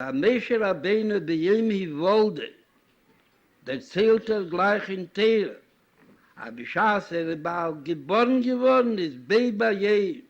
Moshe Rabbeinu beyem Hivolde, der zählt gleich in Teire. Aber Bishas bald geboren geworden ist, Beba je.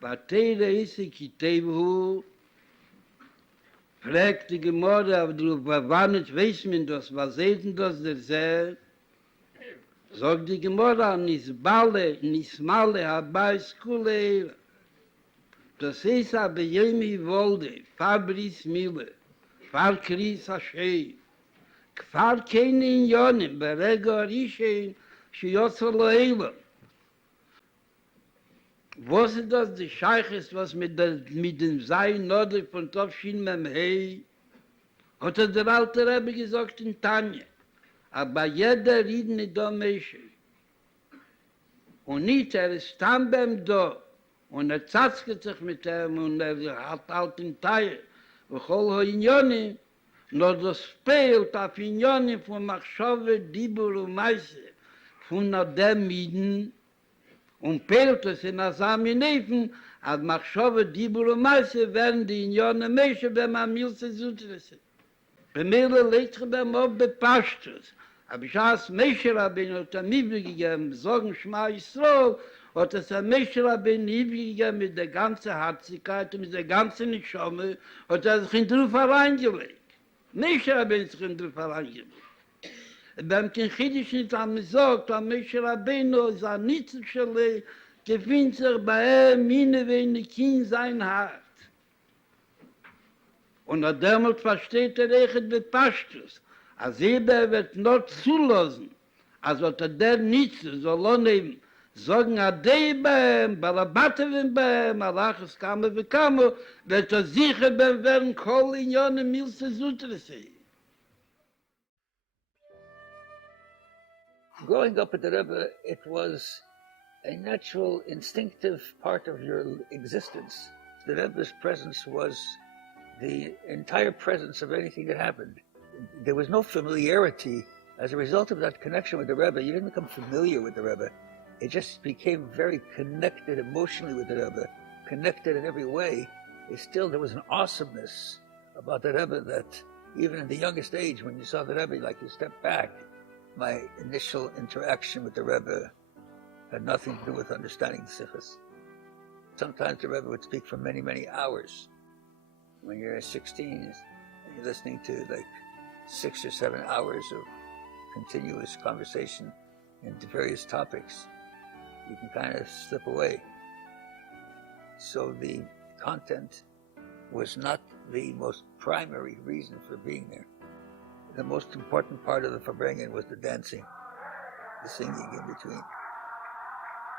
Bei Teire ist Kitevu, fragt die Gemorre, aber du, wann nicht weiß man das, was seht denn das der Seher? Sagt die Gemorre, Nisbale, Nismale, Habai, Skule. Das ist aber Jemi Wolde, Fabris Mille, Far Kris Hashem, Kfar keine Injonen, Berego Arishen, Shiotzo Loela. Was ist das, die Scheiches, was mit dem Sein Norde von Tofshin Memhei? Hat der alte Rebbe gesagt in Tanja, aber jeder ried nicht da Meshe. Und nicht, ist dann beim da, und zatzket sich mit ihm, und hat halt in Teil, und hol ho Injoni, nur das spielt auf Injoni von Machshove, Dibur und Meise, von dem Mieden, und peilt es in Asami Nefen, als Machshove, Dibur und Meise, werden die Injoni Meshe, wenn man Milse Sutrese. Bei mir legt sich beim Ob bepasst es. Aber ich habe es Meshe Rabbeinu hat er mir gegeben, sagen Schma Yisroel, hat es ein Meshe Rabbeinu gegeben mit der ganzen Herzigkeit und mit der ganzen Nischome, hat er sich in den Ruf hereingelegt. Meshe Rabbeinu sich in den Ruf hereingelegt. Beim Kinchidisch nicht haben gesagt, am Meshe Rabbeinu ist ein Nitzschele, gefühlt sich bei ihm, meine wenig Kind sein Hart. Und damals versteht echt mit Pashtus. Als jeder wird nur zulassen, also der nichts soll er nehmen, sagen Adeibeim, Balabatevim beim, Alachas Kame Bekamo, wird sicher beim werden Kol in Jone Milse Sutrese. Growing up at the Rebbe, it was a natural, instinctive part of your existence. The Rebbe's presence was the entire presence of anything that happened. There was no familiarity. As a result of that connection with the Rebbe, you didn't become familiar with the Rebbe. It just became very connected emotionally with the Rebbe, connected in every way. There was an awesomeness about the Rebbe that even in the youngest age, when you saw the Rebbe, like you stepped back. My initial interaction with the Rebbe had nothing to do with understanding the Sichos. Sometimes the Rebbe would speak for many, many hours. When you're 16 and you're listening to like 6 or 7 hours of continuous conversation into various topics, you can kind of slip away. So the content was not the most primary reason for being there. The most important part of the Farbrengen was the dancing, the singing in between.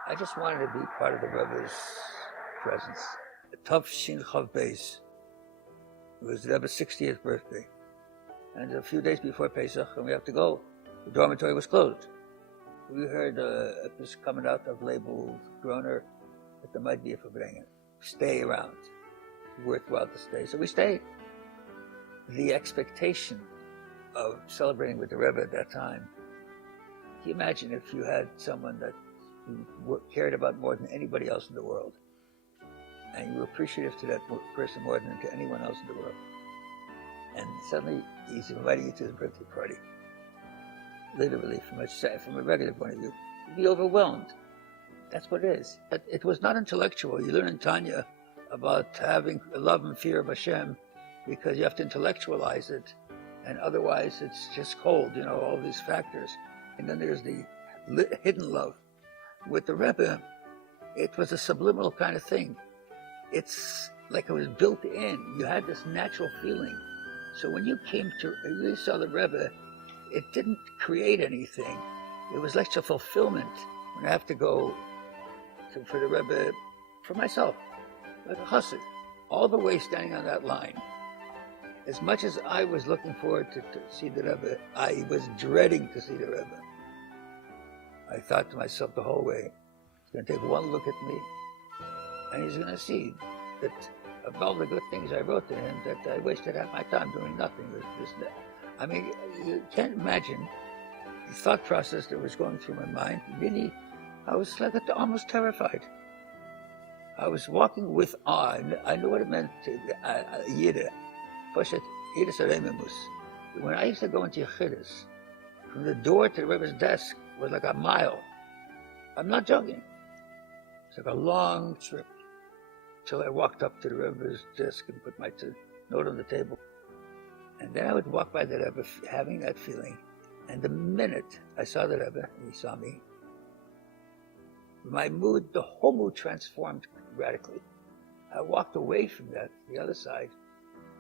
I just wanted to be part of the Rebbe's presence. Tov Shin Chav Beis. It was the Rebbe's 60th birthday. And a few days before Pesach, and we have to go, the dormitory was closed. We heard it was coming out of labeled Groner that there might be a Farbrengen. Stay around. Worthwhile to stay. So we stayed. The expectation of celebrating with the Rebbe at that time. Can you imagine if you had someone that you cared about more than anybody else in the world, and you were appreciative to that person more than to anyone else in the world, and suddenly he's inviting you to his birthday party. Literally, from a regular point of view, you'd be overwhelmed. That's what it is. But it was not intellectual. You learn in Tanya about having love and fear of Hashem because you have to intellectualize it, and otherwise it's just cold, all these factors. And then there's the hidden love. With the Rebbe, it was a subliminal kind of thing. It's like it was built in. You had this natural feeling. So when you really saw the Rebbe, it didn't create anything. It was like a fulfillment. When I have to go for the Rebbe, for myself, like a chassid, all the way standing on that line. As much as I was looking forward to see the Rebbe, I was dreading to see the Rebbe. I thought to myself the whole way, he's going to take one look at me, and he's going to see that of all the good things I wrote to him, that I wasted half my time doing nothing. I mean, you can't imagine the thought process that was going through my mind. Really, I was like almost terrified. I was walking with awe. I knew what it meant to Yiddish. Poshet Iris Arememus. When I used to go into Yechidus, from the door to the Rebbe's desk was like a mile. I'm not joking. It's like a long trip till I walked up to the Rebbe's desk and put my note on the table. And then I would walk by the Rebbe having that feeling. And the minute I saw the Rebbe, and he saw me, my mood, the whole mood transformed radically. I walked away from that, the other side.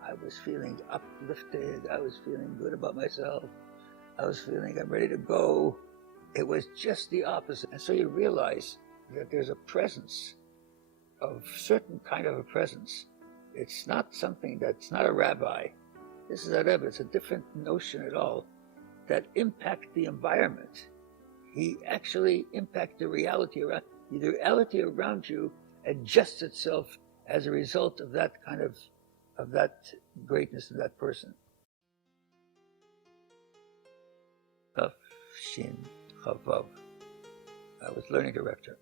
I was feeling uplifted. I was feeling good about myself. I was feeling I'm ready to go. It was just the opposite. And so you realize that there's a presence, of certain kind of a presence. It's not something that's not a rabbi. This is a Rebbe. It's a different notion at all that impact the environment. He actually impacts the reality around you. The reality around you adjusts itself as a result of that kind of that greatness of that person. Shin Chavav. I was learning director.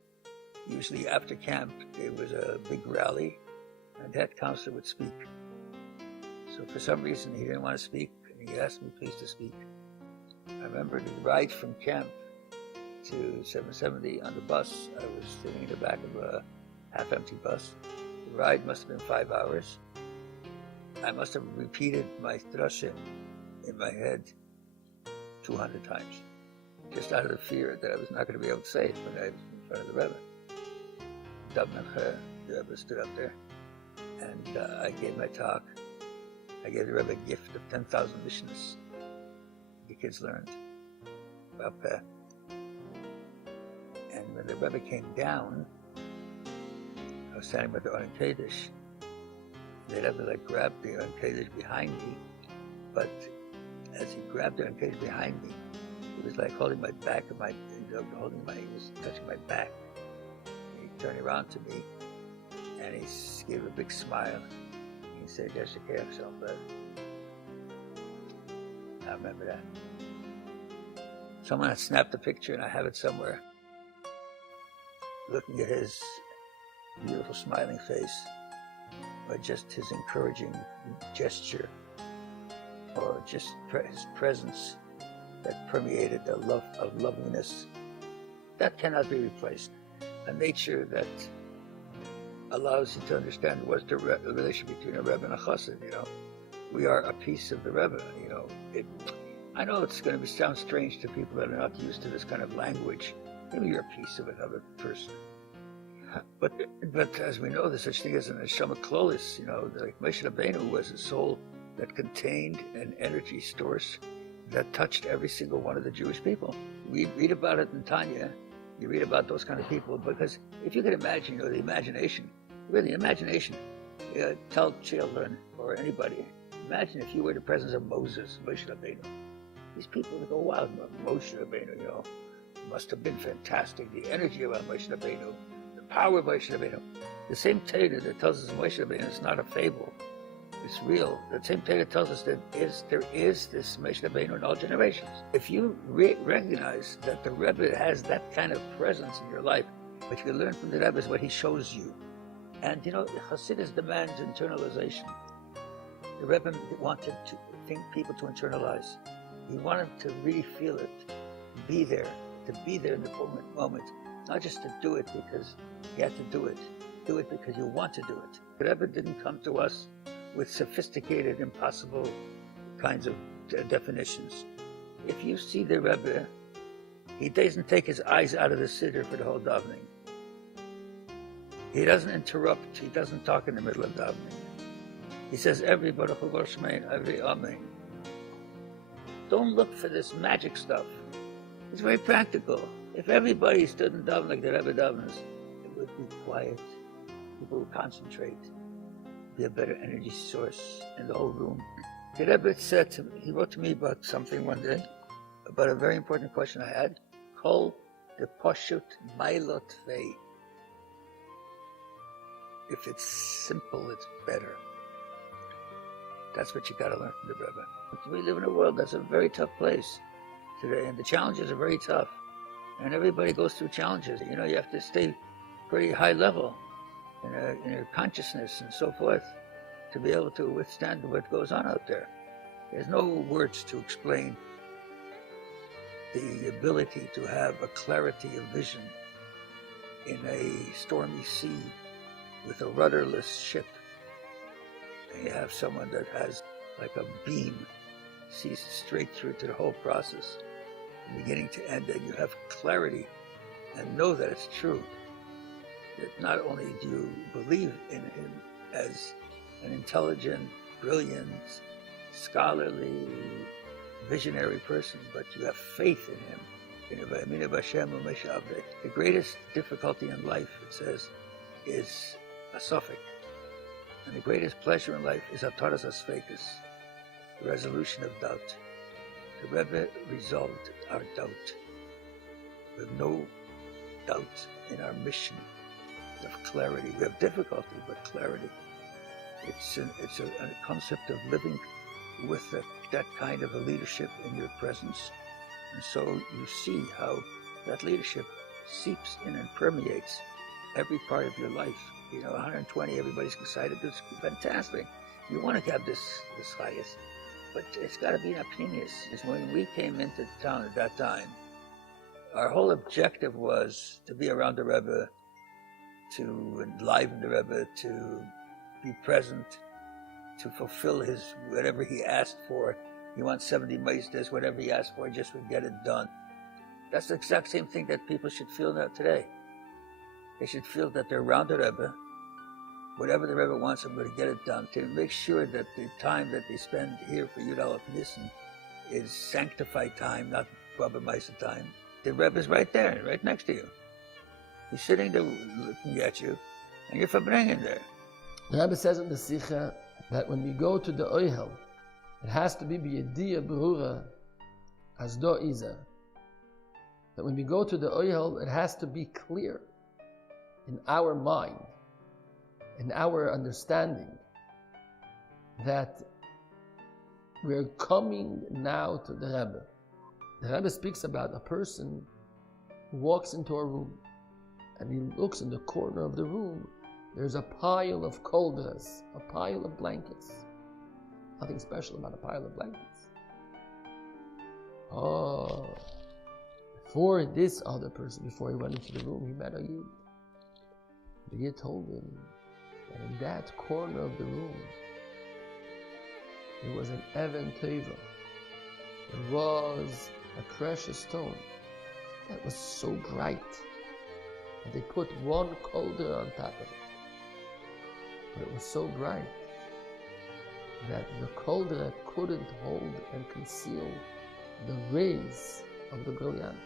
Usually after camp, there was a big rally, and that counselor would speak. So for some reason, he didn't want to speak, and he asked me please to speak. I remember the ride from camp to 770 on the bus. I was sitting in the back of a half-empty bus. The ride must have been 5 hours. I must have repeated my drasha in my head 200 times, just out of the fear that I was not going to be able to say it when I was in front of the Rebbe. The Rebbe stood up there, and I gave my talk. I gave the Rebbe a gift of 10,000 mishnahs. The kids learned about that. And when the Rebbe came down, I was standing by the Oren Kodesh. The Rebbe grabbed the Oren Kodesh behind me, but as he grabbed the Oren Kodesh behind me, he was like holding my back, he was touching my back. He turned around to me, and he gave a big smile. He said, "Just take care of yourself, brother." I remember that. Someone had snapped a picture, and I have it somewhere. Looking at his beautiful smiling face, or just his encouraging gesture, or just his presence that permeated a love of loveliness, that cannot be replaced. A nature that allows you to understand what's the relationship between a Rebbe and a Chassid. We are a piece of the Rebbe. I know it's going to sound strange to people that are not used to this kind of language. Maybe you're a piece of another person. But as we know, there's such thing as an neshama klolis. Like Moshe Rabbeinu was a soul that contained an energy source that touched every single one of the Jewish people. We read about it in Tanya. You read about those kind of people, because if you could imagine, the imagination, really imagination. Tell children or anybody, imagine if you were in the presence of Moses, Moshe Rabbeinu. These people would go, wow, Moshe Rabbeinu, must have been fantastic. The energy about Moshe Rabbeinu, the power of Moshe Rabbeinu. The same Torah that tells us Moshe Rabbeinu is not a fable. It's real. The same Torah tells us that there is this Moshe Rabbeinu in all generations. If you recognize that the Rebbe has that kind of presence in your life, what you can learn from the Rebbe is what he shows you. And Hasidus demands internalization. The Rebbe wanted people to internalize. He wanted to really feel it, to be there in the moment, not just to do it because you have to do it because you want to do it. The Rebbe didn't come to us with sophisticated, impossible kinds of definitions. If you see the Rebbe, he doesn't take his eyes out of the siddur for the whole davening. He doesn't interrupt. He doesn't talk in the middle of davening. He says every Baruch Hu Baruch Shemein, every Amen. Don't look for this magic stuff. It's very practical. If everybody stood and davened like the Rebbe davens, it would be quiet. People would concentrate. Be a better energy source in the whole room. The Rebbe said to me, he wrote to me about something one day, about a very important question I had. Kol de Poshut Mailot Vei. If it's simple, it's better. That's what you got to learn from the Rebbe. We live in a world that's a very tough place today, and the challenges are very tough. And everybody goes through challenges. You have to stay pretty high level in your consciousness and so forth. to be able to withstand what goes on out there. There's no words to explain the ability to have a clarity of vision in a stormy sea with a rudderless ship. And you have someone that has like a beam, sees straight through to the whole process, from beginning to end, and you have clarity and know that it's true. That not only do you believe in him as an intelligent, brilliant, scholarly, visionary person, but you have faith in him. The greatest difficulty in life, it says, is a suffix. And the greatest pleasure in life is ataras asfekas, the resolution of doubt. The Rebbe resolved our doubt. We have no doubt in our mission. We have clarity. We have difficulty, but clarity. It's a concept of living with that kind of a leadership in your presence. And so you see how that leadership seeps in and permeates every part of your life. 120, everybody's excited. It's fantastic. You want to have this highest, but it's got to be an opinions. When we came into town at that time, our whole objective was to be around the Rebbe, to enliven the Rebbe, to be present, to fulfill his whatever he asked for. He wants 70 meisters, whatever he asked for, just would get it done. That's the exact same thing that people should feel now today. They should feel that they're around the Rebbe. Whatever the Rebbe wants, I'm going to get it done. To make sure that the time that they spend here for Yud Aleph Nissen is sanctified time, not Baba Meisa time. The Rebbe's right there, right next to you. He's sitting there looking at you, and you're verbringen there. The Rebbe says in the Sikha that when we go to the Oyhel, it has to be b'yediyah berura as do izer. That when we go to the Oyhel, it has to be clear in our mind, in our understanding, that we're coming now to the Rebbe. The Rebbe speaks about a person who walks into a room and he looks in the corner of the room. There's a pile of koldras, a pile of blankets. Nothing special about a pile of blankets. Oh, before this other person, before he went into the room, he met a Yid. The Yid told him that in that corner of the room, there was an Even Teva. There was a precious stone that was so bright that they put one kolder on top of it. But it was so bright that the kolder couldn't hold and conceal the rays of the brilliant.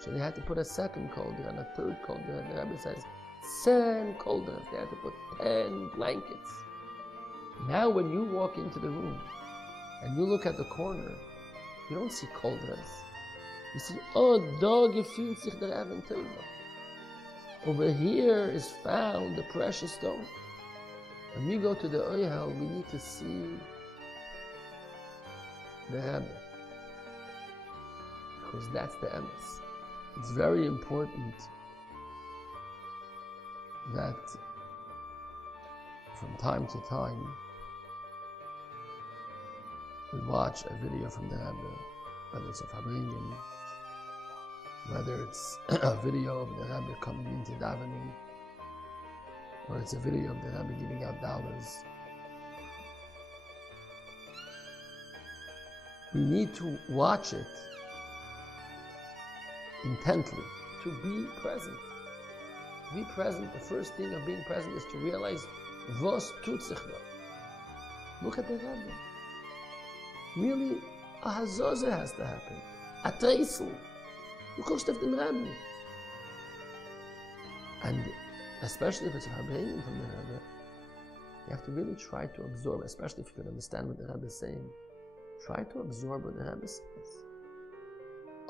So they had to put a second kolder and a third kolder, and the Rebbe says 10 kolders. They had to put 10 blankets. Now when you walk into the room and you look at the corner, you don't see kolders. You see, oh, da gefühlt sich der Even Teva. Over here is found the precious stone. When we go to the Oyhel, we need to see the Rebbe, because that's the emes. It's very important that from time to time we watch a video from the Rebbe, whether it's a Fabringen, whether it's a video of the Rebbe coming into davening, or it's a video of the Rebbe giving out dollars. We need to watch it intently, to be present. To be present, the first thing of being present is to realize, was tut sich da? Look at the Rebbe. Really, a hazoze has to happen. A treisel. Du kommst auf den Rebbe. And especially if it's a Fabringen from the Rebbe, you have to really try to absorb, especially if you can understand what the Rebbe is saying. Try to absorb what the Rebbe says.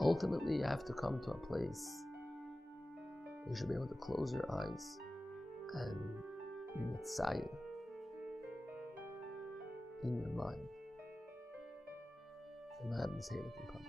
Ultimately, you have to come to a place where you should be able to close your eyes and be Messiah in your mind. And the Rebbe's Heilig can come.